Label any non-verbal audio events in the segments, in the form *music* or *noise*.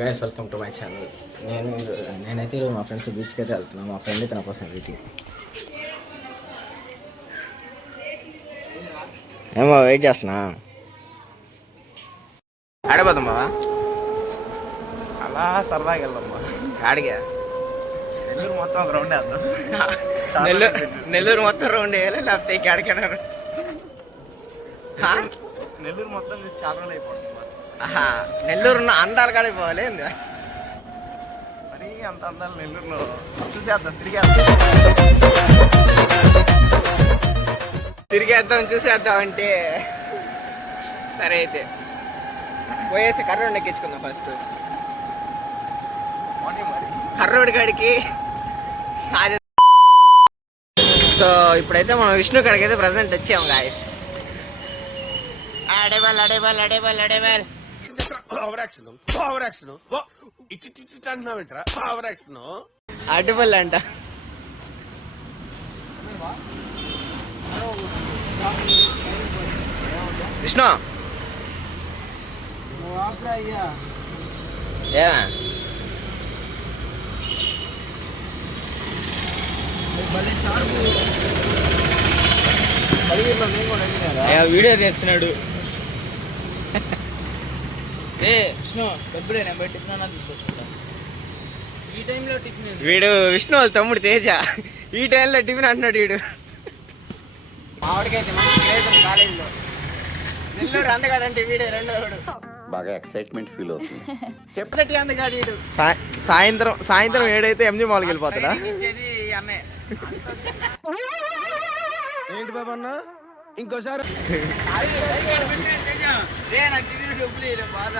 Guys welcome to my channel నేను నేనైతే ఈరోజు మా ఫ్రెండ్స్ బీచ్కి అయితే వెళ్తున్నాను. మా ఫ్రెండ్ తన కోసం వెయిటింగ్ ఏమో వెయిట్ చేస్తున్నా. ఆడిపోతాం బావా అలా సరదాగా వెళ్దామ్మా ఆడిగా? నెల్లూరు మొత్తం ఒక రౌండ్ వేద్దాం. *laughs* నెల్లూరు నెల్లూరు మొత్తం రౌండ్ వేయాలి? లేకపోతే ఇక ఆడికన్నారు నెల్లూరు మొత్తం చాలా రోజులు అయిపోతుంది. నెల్లూరు అందాలు కాడికి పోవాలి మరీ అంత అందాలు నెల్లూరులో. చూసేద్దాం తిరిగేద్దాం. తిరిగేద్దాం చూసేద్దాం అంటే. సరే అయితే. పోయేసి కర్రోడ్ ఎక్కించుకుందాం ఫస్ట్. కర్రోడ్ కాడికి. సో ఇప్పుడైతే మనం విష్ణు కాడికి అయితే ప్రజెంట్ వచ్చాము గాయస్ అడేబల్ అడేబల్ అడేబల్ అడేబల్. ఓవర్ యాక్షన్ ఓవర్ యాక్షన్ ఇటు ఇటు ఇటు అంటున్నావేంట్రా ఓవర్ యాక్షన్ అడేబల్ అంట. విష్ణు ఏ. వీడియో తీస్తున్నాడు. ఏ విష్ణు డబ్బులే నేను బయట టిఫిన్ అన్నా తీసుకొచ్చుకుంటా. ఈ టైంలో టిఫిన్ ఎందుకు? వీడు విష్ణు వాళ్ళ తమ్ముడు తేజ. ఈ టైంలో టిఫిన్ అంటున్నాడు వీడు. మామిడికైతే మంచి క్రేజ్ ఉంది కాలేజీలో. నెల్లూరు అందగాడంటే వీడే రెండో వాడు బాగా ఎక్సైట్మెంట్ ఫీల్ అవుతుంది. *laughs* చెప్పదటి అందగాడు వీడు. సాయంత్రం సాయంత్రం ఏడైతే ఎంజీ మాల్కి వెళ్ళిపోతాడా? ఏంటి బాబా అన్న? ఇంకోసారి. రే నాకు టిఫిన్ డబ్బులు బాధ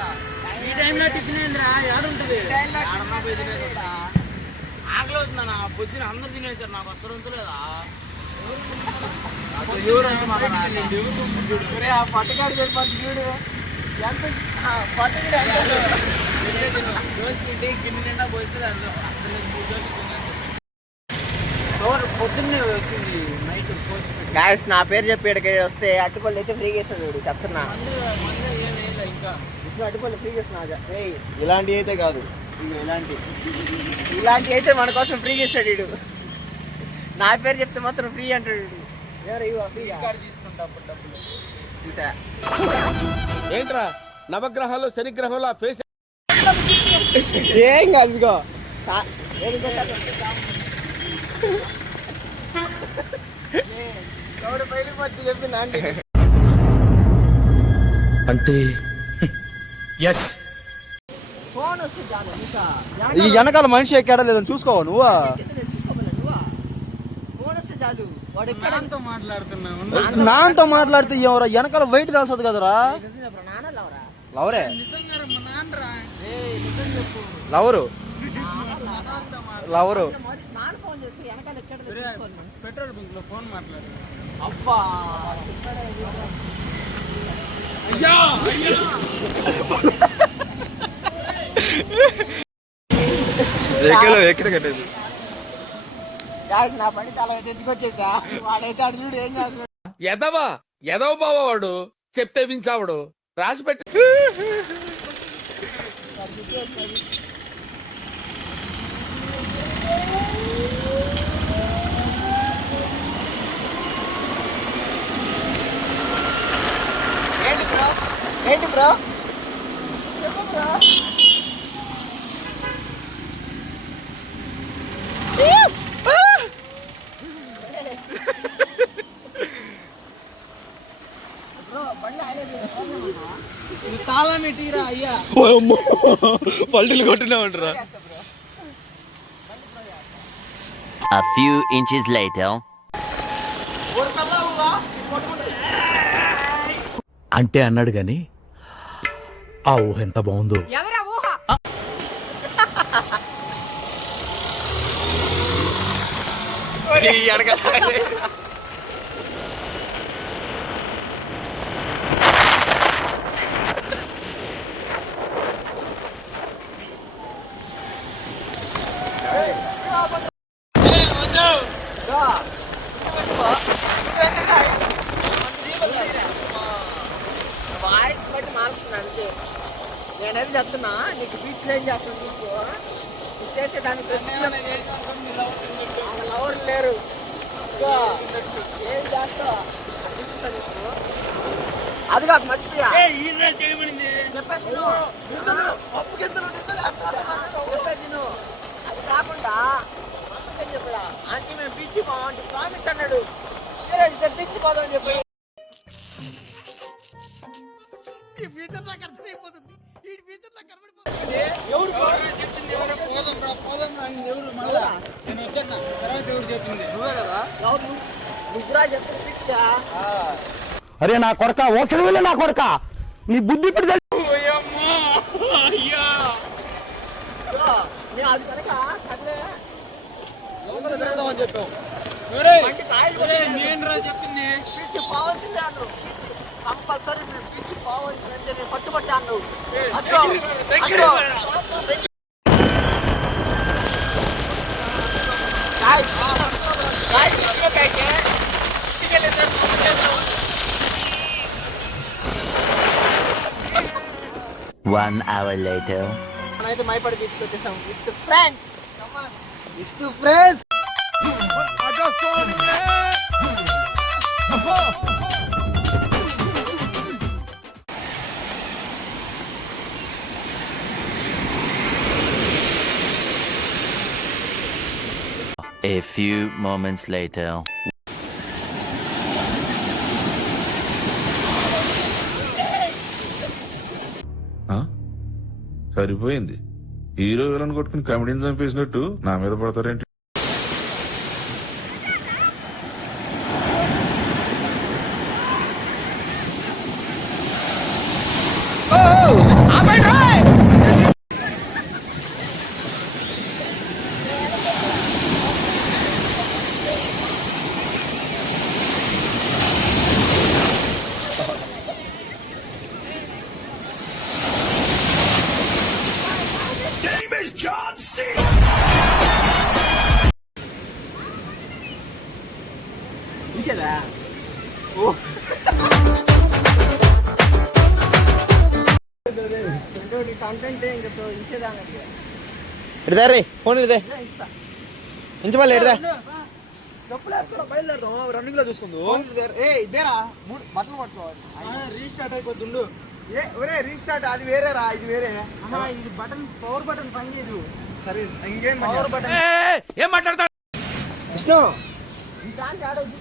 ఈ టైంలో టిఫిన్ ఏంద్రా యాడుంటది ఆడన్నా పోయి తినేసి పొద్దున అందరు తినేసారు నాకు వస్తారు లేదా ఎవరు పట్టుకాడు సరిపోతుంది చూడు ఎంత గిన్నె నిండా పోతుంది అందులో అసలు మూడు దోశలు గాయస్ నా పేరు చెప్పి ఇక్కడికి వస్తే అట్టుపల్లి అయితే ఫ్రీగా ఇస్తాడు వీడు చెప్తున్నా. అట్టుపల్లి ఫ్రీగా ఇస్తున్నా ఏయ్. ఇలాంటివి అయితే కాదు. ఇలాంటి ఇలాంటి అయితే మన కోసం ఫ్రీగా ఇస్తాడు వీడు. నా పేరు చెప్తే మాత్రం ఫ్రీ అంటాడు చూసా. ఏంట్రా? నవగ్రహాలు శనిగ్రహంలో ఫేస్ ఏం కాదు ఇదిగో. అంటే ఎస్ ఈ వెనకాల మనిషి ఎక్కాడా లేదని చూసుకోవా నువ్వా? నాన్నతో మాట్లాడితే ఎవరా వెనకాల వెయిట్ తెలుస్తుంది కదరా? లవరా? లవరే? లవరు. పెట్రోల్ బంక్లో ఫోన్ మాట్లాడు. అబ్బా. ఎక్కడ కట్టేది? గాయస్ నా పని చాలా ఎత్తుకొచ్చేసా వాడైతే అడు చూడు ఏం చేస్తున్నాడు? ఎదవా? ఎదవ బావ వాడు? చెప్తే వించావాడు రాసి పెట్టి ఏంటి బ్రో ఏంటి బ్రో? చెప్పు బ్రో ఇది తాళం ఇటీరా అయ్యా పల్టీలు కొట్టినామంటారా A few inches later. అంటే అన్నాడు గాని ఆ ఊహ ఎంత బాగుందో. వాయిస్ చెప్తున్నా నీకు బీచ్ ఏం చేస్తాను చూసుకో చేసే దానికి లవర్ లేరు. ఏం చేస్తావు? నీకు. అది కాదు మర్చిపోయా. విను. నిందలు, అప్పు. చెప్పేది విను. అది కాకుండా చెప్పడా? ఆంటీ మేము బీచ్ అంటే ప్రామిస్ అన్నాడు. బీచ్ పోదాం అని చెప్పి ఎవరు చెప్పింది ఎవరో పోదాం రా పోదాం రా అని ఎవరు మళ్ళా నేను వచ్చాను తర్వాత ఎవరు చెప్పింది నువ్వే కదా నువ్వురా అరే నా కొడక ఓసలి నా కొడక. నీ బుద్ధి ఇప్పుడు తెలి- అయ్యా అది కనుక నేను రా చెప్పింది. కంపల్సరీ మేము బీచ్ పోవాల్సిందంటే నేను పట్టుబట్టాను. One hour later. మనమైతే మైపడి బీచ్కి వచ్చేసాం. With friends with friends A few moments later. సరిపోయింది. హీరో విలన్ కొట్టుకుని కమెడీని చంపేసినట్టు నా మీద పడతారేంటి? ఇడిదే రే ఫోన్ ఇడిదే ఇంచమల్లి ఇడిదే బయలుదేరుదాం. రన్నింగ్లో చూసుకుందు. ఏ ఇదేరా మూడు బట్టలు పట్టుకోవాలి రీస్టార్ట్ అయిపోతుండు. ఏ ఒరే రీస్టార్ట్ అది వేరేరా ఇది వేరే. ఇది బటన్ పవర్ బటన్ పనిచేయదు సరే ఇంకేం పవర్ బటన్ ఏం మాట్లాడతాడు విష్ణు!